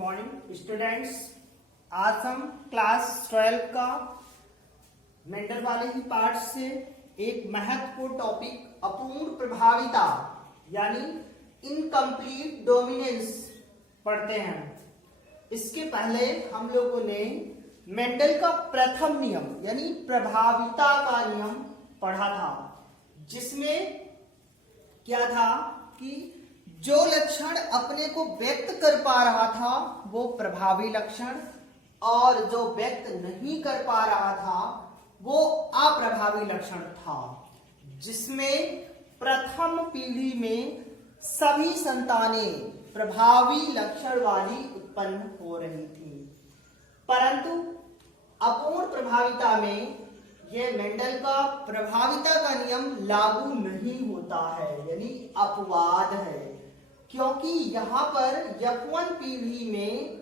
Morning students. आज हम class 12 का मेंडल वाले ही पार्ट से एक महत्वपूर्ण टॉपिक अपूर्ण प्रभाविता यानी इनकम्प्लीट डोमिनेंस पढ़ते हैं। इसके पहले हम लोगों ने मेंडल का प्रथम नियम यानी प्रभाविता का नियम पढ़ा था, जिसमें क्या था कि जो लक्षण अपने को व्यक्त कर पा रहा था वो प्रभावी लक्षण, और जो व्यक्त नहीं कर पा रहा था वो अप्रभावी लक्षण था। जिसमें प्रथम पीढ़ी में सभी संतानें प्रभावी लक्षण वाली उत्पन्न हो रही थी, परंतु अपूर्ण प्रभाविता में यह मेंडल का प्रभाविता का नियम लागू नहीं होता है, यानी अपवाद है, क्योंकि यहाँ पर F1 पीढ़ी में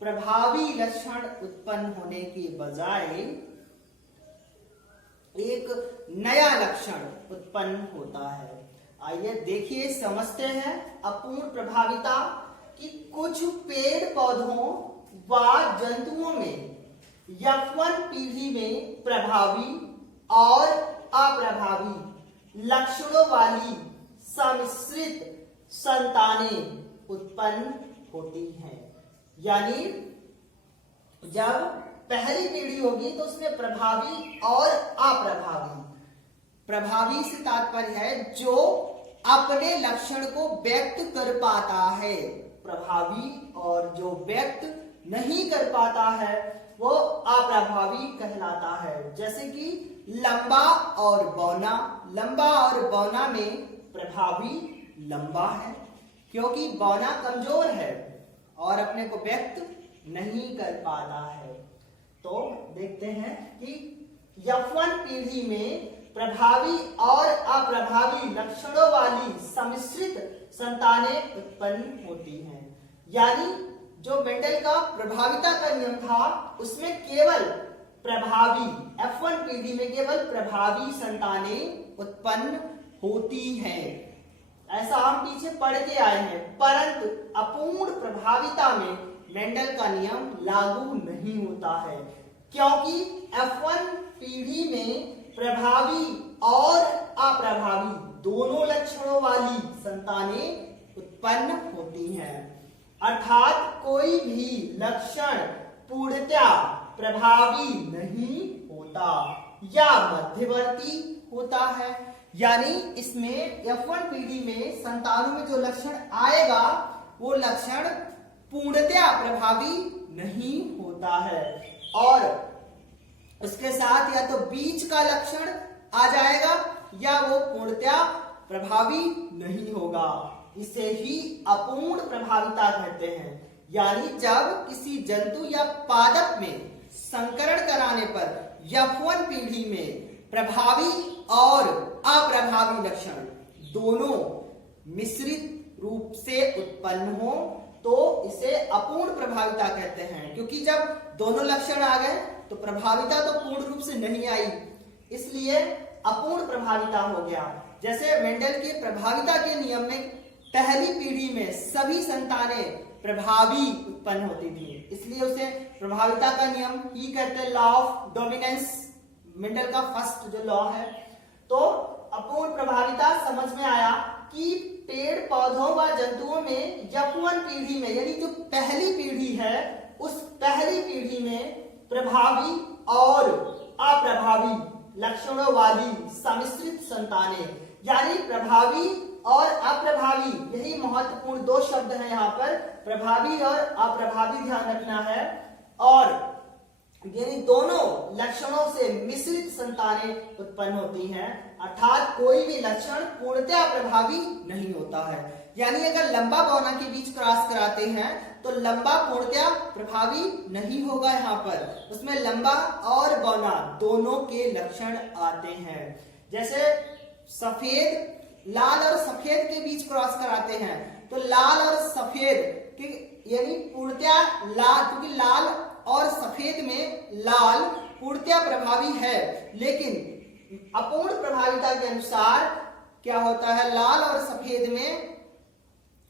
प्रभावी लक्षण उत्पन्न होने के बजाय एक नया लक्षण उत्पन्न होता है। आइए देखिए, समझते हैं अपूर्ण प्रभाविता कि कुछ पेड़ पौधों व जंतुओं में F1 पीढ़ी में प्रभावी और अप्रभावी लक्षणों वाली सम्मिश्रित संतानें उत्पन्न होती हैं। यानी जब पहली पीढ़ी होगी तो उसमें प्रभावी और अप्रभावी, प्रभावी से तात्पर्य है जो अपने लक्षण को व्यक्त कर पाता है, प्रभावी, और जो व्यक्त नहीं कर पाता है वो अप्रभावी कहलाता है। जैसे कि लंबा और बौना, लंबा और बौना में प्रभावी लंबा है क्योंकि बौना कमजोर है और अपने को व्यक्त नहीं कर पाता है। तो देखते हैं कि F1 पीढ़ी में प्रभावी और अप्रभावी लक्षणों वाली सम्मिश्रित संतानें उत्पन्न होती हैं। यानी जो मेंडल का प्रभाविता का नियम था उसमें केवल प्रभावी, F1 पीढ़ी में केवल प्रभावी संतानें उत्पन्न होती हैं, ऐसा हम पीछे पढ़ के आए हैं। परंतु अपूर्ण प्रभाविता में मेंडल का नियम लागू नहीं होता है, क्योंकि F1 पीढ़ी में प्रभावी और अप्रभावी दोनों लक्षणों वाली संतानें उत्पन्न होती हैं। अर्थात कोई भी लक्षण पूर्णतया प्रभावी नहीं होता या मध्यवर्ती होता है। यानी इसमें F1 पीढ़ी में संतानों में जो लक्षण आएगा वो लक्षण पूर्णतया प्रभावी नहीं होता है, और उसके साथ या तो बीच का लक्षण आ जाएगा या वो पूर्णतया प्रभावी नहीं होगा। इसे ही अपूर्ण प्रभाविता कहते हैं। यानी जब किसी जंतु या पादप में संकरण कराने पर F1 पीढ़ी में प्रभावी और अप्रभावी लक्षण दोनों मिश्रित रूप से उत्पन्न हो तो इसे अपूर्ण प्रभाविता कहते हैं, क्योंकि जब दोनों लक्षण आ गए तो प्रभाविता तो पूर्ण रूप से नहीं आई, इसलिए अपूर्ण प्रभाविता हो गया। जैसे मेंडल के प्रभाविता के नियम में पहली पीढ़ी में सभी संतानें प्रभावी उत्पन्न होती थी, इसलिए उसे प्रभाविता का नियम ही कहते हैं, लॉ ऑफ डोमिनेंस, मेंडल का फर्स्ट जो लॉ है। तो अपूर्ण प्रभाविता समझ में आया कि पेड़ पौधों व जंतुओं में F1 पीढ़ी में यानी जो पहली पीढ़ी है उस पहली पीढ़ी में प्रभावी और अप्रभावी लक्षणों वाली सम्मिश्रित संतानें, यानी प्रभावी और अप्रभावी, यही महत्वपूर्ण दो शब्द हैं यहाँ पर, प्रभावी और अप्रभावी ध्यान रखना है, और यानी दोनों लक्षणों से मिश्रित संतानें उत्पन्न होती हैं। अर्थात कोई भी लक्षण पूर्णतया प्रभावी नहीं होता है। यानी अगर लंबा बौना के बीच क्रॉस कराते हैं तो लंबा पूर्णतया प्रभावी नहीं होगा, यहाँ पर उसमें लंबा और बौना दोनों के लक्षण आते हैं। जैसे सफेद, लाल और सफेद के बीच क्रॉस कराते हैं तो लाल और सफेद के यानी पूर्णतया लाल, क्योंकि लाल और सफेद में लाल पूर्णतया प्रभावी है, लेकिन अपूर्ण प्रभाविता के अनुसार क्या होता है, लाल और सफेद में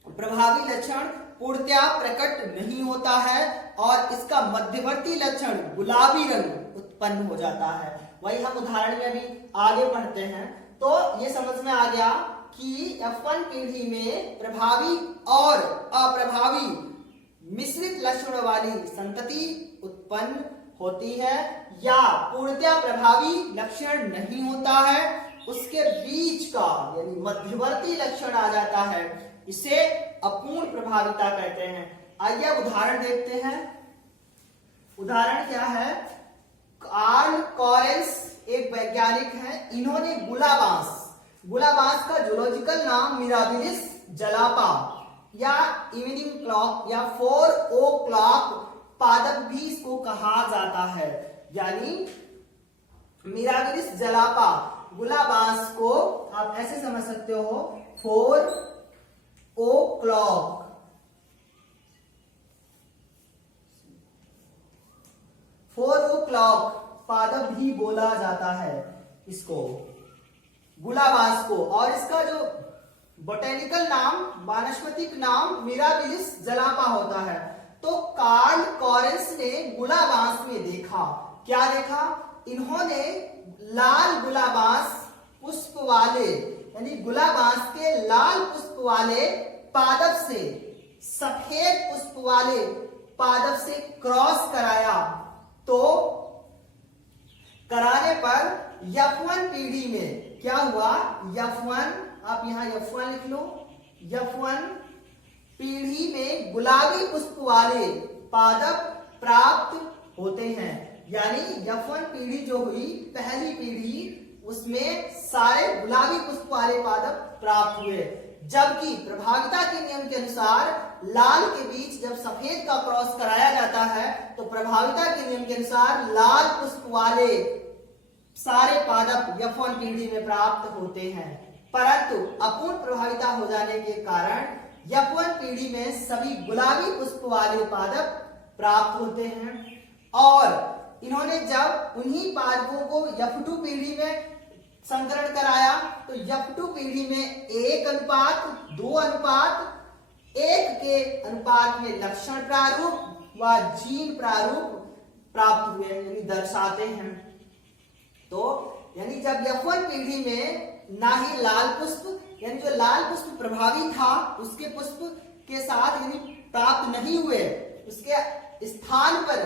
प्रभावी लक्षण पूर्णतया प्रकट नहीं होता है और इसका मध्यवर्ती लक्षण गुलाबी रंग उत्पन्न हो जाता है। वही हम उदाहरण में अभी आगे पढ़ते हैं। तो ये समझ में आ गया कि F1 पीढ़ी में प्रभावी और अप्रभावी मिश्रित लक्षणों वाली संतति उत्पन्न होती है, या पूर्णतया प्रभावी लक्षण नहीं होता है, उसके बीच का यानी मध्यवर्ती लक्षण आ जाता है, इसे अपूर्ण प्रभाविता कहते हैं। आइए उदाहरण देखते हैं। उदाहरण क्या है? कार्ल कॉरेंस एक वैज्ञानिक हैं, इन्होंने गुलाबांस का जूलॉजिकल नाम मिराबिलिस जलापा या इवनिंग क्लॉक या 4 o'clock पादप भी इसको कहा जाता है। यानी मिराबिलिस जलापा गुलाबांस को आप ऐसे समझ सकते हो 4 o'clock पादप भी बोला जाता है इसको, गुलाबांस को। और इसका जो बोटेनिकल नाम, वानस्पतिक नाम मिराबिलिस जलापा होता है। तो कार्ल कॉरेंस ने गुलाबांस में देखा, क्या देखा? इन्होंने लाल गुलाबांस पुष्प वाले यानी गुलाबांस के लाल पुष्प वाले पादप से सफेद पुष्प वाले पादप से क्रॉस कराया। तो कराने पर F1 पीढ़ी में क्या हुआ? F1, आप यहां F1 लिख लो। F1 पीढ़ी में गुलाबी पुष्प वाले पादप प्राप्त होते हैं। यानी F1 पीढ़ी जो हुई, पहली पीढ़ी, उसमें सारे गुलाबी पुष्प वाले पादप प्राप्त हुए। जबकि प्रभाविता के नियम के अनुसार लाल के बीच जब सफेद का क्रॉस कराया जाता है तो प्रभाविता के नियम के अनुसार लाल पुष्प वाले सारे पादप F1 पीढ़ी में प्राप्त होते हैं। परंतु अपूर्ण प्रभाविता हो जाने के कारण F1 पीढ़ी में सभी गुलाबी पुष्प वाले पादप प्राप्त होते हैं। और इन्होंने जब उन्हीं पादपों को F2 पीढ़ी में संकरण कराया तो F2 पीढ़ी में 1:2:1 के अनुपात में लक्षण प्रारूप व जीन प्रारूप प्राप्त हुए, यानी दर्शाते हैं। तो यानी जब F1 पीढ़ी में ना ही लाल पुष्प यानी जो लाल पुष्प प्रभावी था उसके पुष्प के साथ यानी प्राप्त नहीं हुए, उसके स्थान पर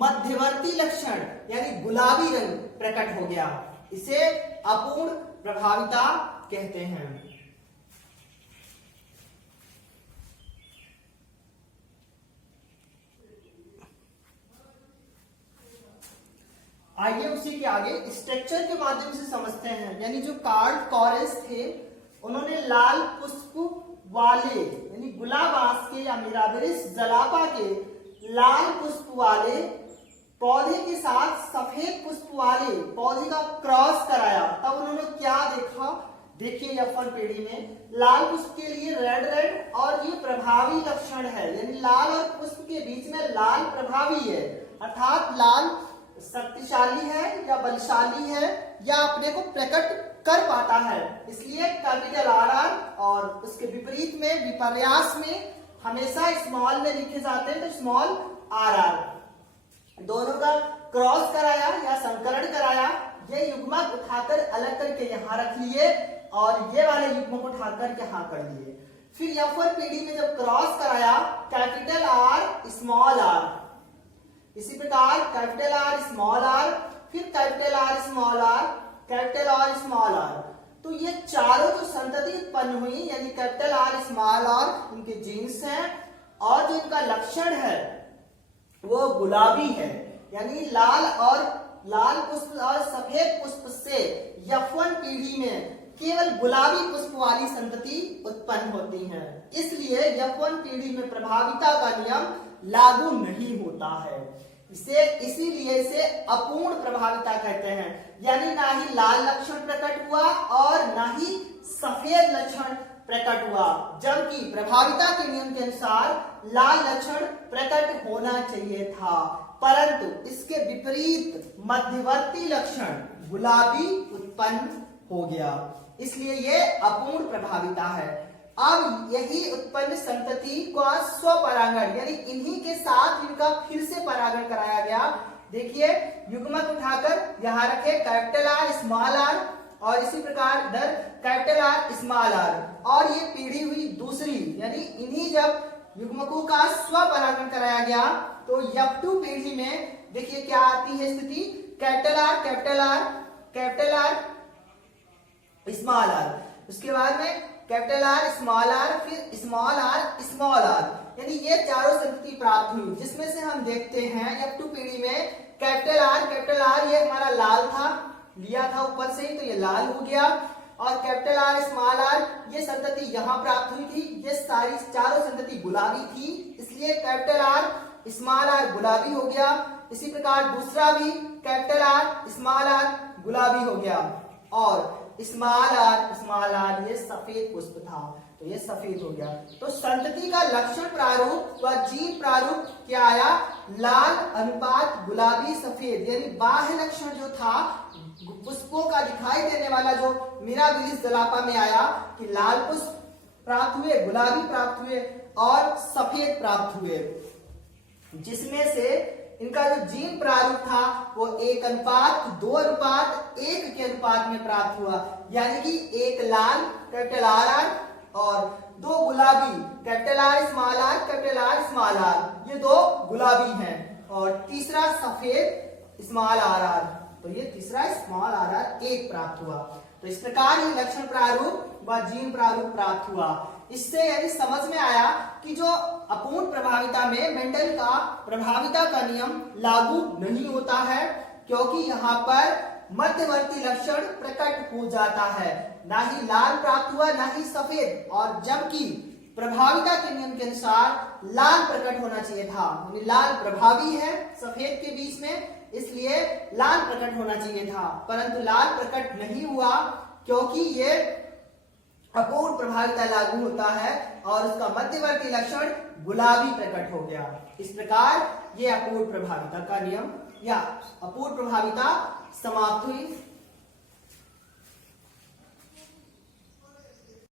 मध्यवर्ती लक्षण यानी गुलाबी रंग प्रकट हो गया, इसे अपूर्ण प्रभाविता कहते हैं। आइए उसी के आगे स्ट्रक्चर के माध्यम से समझते हैं। यानी जो कार्ल कॉरेंस थे, उन्होंने लाल पुष्प वाले यानी गुलाबांस के या मिराबिलिस जलापा के लाल पुष्प वाले पौधे के साथ सफेद पुष्प वाले पौधे का क्रॉस कराया। तब उन्होंने क्या देखा? देखिए F1 पीढ़ी में लाल पुष्प के लिए रेड और ये प्रभावी लक्षण है, यानी लाल और पुष्प के बीच में लाल प्रभावी है, अर्थात लाल शक्तिशाली है या बलशाली है या अपने को प्रकट कर पाता है, इसलिए कैपिटल RR। और उसके विपरीत में विपर्यास में हमेशा स्मॉल में लिखे जाते हैं, तो स्मॉल RR। दोनों का क्रॉस कराया या संकरण कराया। ये युग्मक उठाकर अलग करके यहां रख लिए और ये वाले युग्मक उठाकर यहां कर लिए। फिर F1 पीढ़ी में जब क्रॉस कराया कैपिटल R स्मॉल r, इसी प्रकार कैपिटल R स्मॉल r, फिर capital R small r, capital R small r। तो ये चारों जो संतति उत्पन्न हुई यानी कैपिटल R स्मॉल r इनके जीन्स हैं और जो इनका लक्षण है वो गुलाबी है, यानी लाल पुष्प और सफेद पुष्प से F1 पीढ़ी में केवल गुलाबी पुष्प वाली संतति उत्पन्न होती है। इसलिए F1 पीढ़ी में प्रभाविता का नियम लागू नहीं होता है, इसीलिए इसे अपूर्ण प्रभाविता कहते हैं। यानी ना ही लाल लक्षण प्रकट हुआ और ना ही सफेद लक्षण प्रकट हुआ, जबकि प्रभाविता के नियम के अनुसार लाल लक्षण प्रकट होना चाहिए था, परंतु इसके विपरीत मध्यवर्ती लक्षण गुलाबी उत्पन्न हो गया, इसलिए यह अपूर्ण प्रभाविता है। अब यही उत्पन्न संतति का स्वपरागण यानी इन्हीं के साथ इनका फिर से परागण कराया गया। देखिए युग्मक उठाकर यहाँ रखे कैपिटल आर स्मॉल आर और इसी प्रकार इधर कैपिटल आर स्मॉल आर और ये पीढ़ी हुई दूसरी यानी इन्हीं जब युग्मकों का स्वपरागण कराया गया तो F2 पीढ़ी में देखिए क्या आती है स्थिति, capital R capital R capital R small R, उसके बाद में कैपिटल आर स्मॉल आर फिर स्मॉल आर यानी ये चारों संतति प्राप्त हुई, जिसमें से हम देखते हैं F2 पीढ़ी में कैपिटल आर ये हमारा लाल था, लिया था ऊपर से ही तो ये लाल हो गया और कैपिटल आर स्मॉल आर ये संतति यहाँ प्राप्त हुई थी, ये सारी चारों संतति गुलाबी थी इसलिए कैपिटल आर स्मॉल आर गुलाबी हो गया। इसी प्रकार दूसरा भी कैपिटल आर स्मॉल आर गुलाबी हो गया और स्मॉल आर ये सफेद पुष्प था तो ये सफेद हो गया। तो संतति का लक्षण प्रारूप व जीन प्रारूप क्या आया, लाल अनुपात गुलाबी सफेद यानी बाह्य लक्षण जो था पुष्पों का दिखाई देने वाला जो मिराबिलिस जलापा में आया कि लाल पुष्प प्राप्त हुए, गुलाबी प्राप्त हुए और सफेद प्राप्त हुए, जिसमें से इनका जो जीन प्रारूप था वो 1:2:1 के अनुपात में प्राप्त हुआ यानी कि एक लाल कैपिटल आर आर और दो गुलाबी कैपिटल आर स्मॉल आर ये दो गुलाबी हैं और तीसरा सफेद स्मॉल आर आर तो ये तीसरा स्मॉल आर आर 1 प्राप्त हुआ। तो इस प्रकार ये लक्षण प्रारूप व जीन प्रारूप प्राप्त हुआ। इससे यदि समझ में आया कि जो अपूर्ण प्रभाविता में मेंडल का प्रभाविता का नियम लागू नहीं होता है क्योंकि यहाँ पर मध्यवर्ती लक्षण प्रकट हो जाता है, ना ही लाल प्राप्त हुआ ना ही सफेद, और जबकि प्रभाविता के नियम के अनुसार लाल प्रकट होना चाहिए था, लाल प्रभावी है सफेद के बीच में इसलिए लाल प्रकट होना चाहिए था, परंतु लाल प्रकट नहीं हुआ क्योंकि ये अपूर्ण प्रभाविता लागू होता है और उसका मध्यवर्ती लक्षण गुलाबी प्रकट हो गया। इस प्रकार ये अपूर्ण प्रभाविता का नियम या अपूर्ण प्रभाविता समाप्त हुई।